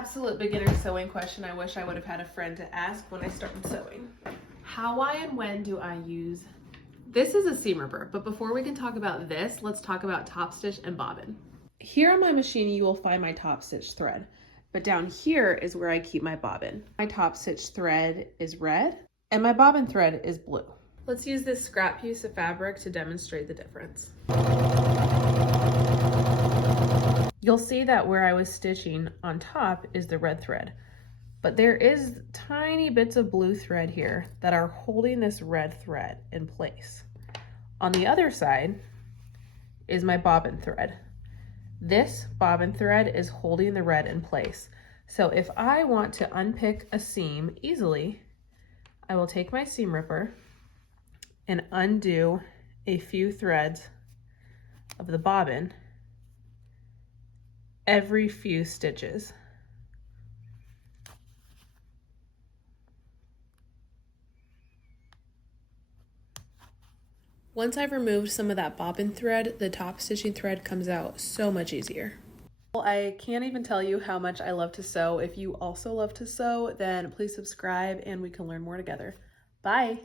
absolute beginner sewing question I wish I would have had a friend to ask when I started sewing. How, why, and when do I use? This is a seam ripper, but before we can talk about this, let's talk about top stitch and bobbin. Here on my machine, you will find my top stitch thread, but down here is where I keep my bobbin. My top stitch thread is red, and my bobbin thread is blue. Let's use this scrap piece of fabric to demonstrate the difference. You'll see that where I was stitching on top is the red thread, but there is tiny bits of blue thread here that are holding this red thread in place. On the other side is my bobbin thread. This bobbin thread is holding the red in place. So if I want to unpick a seam easily, I will take my seam ripper and undo a few threads of the bobbin every few stitches. Once I've removed some of that bobbin thread, the top stitching thread comes out so much easier. Well, I can't even tell you how much I love to sew. If you also love to sew, then please subscribe and we can learn more together. Bye.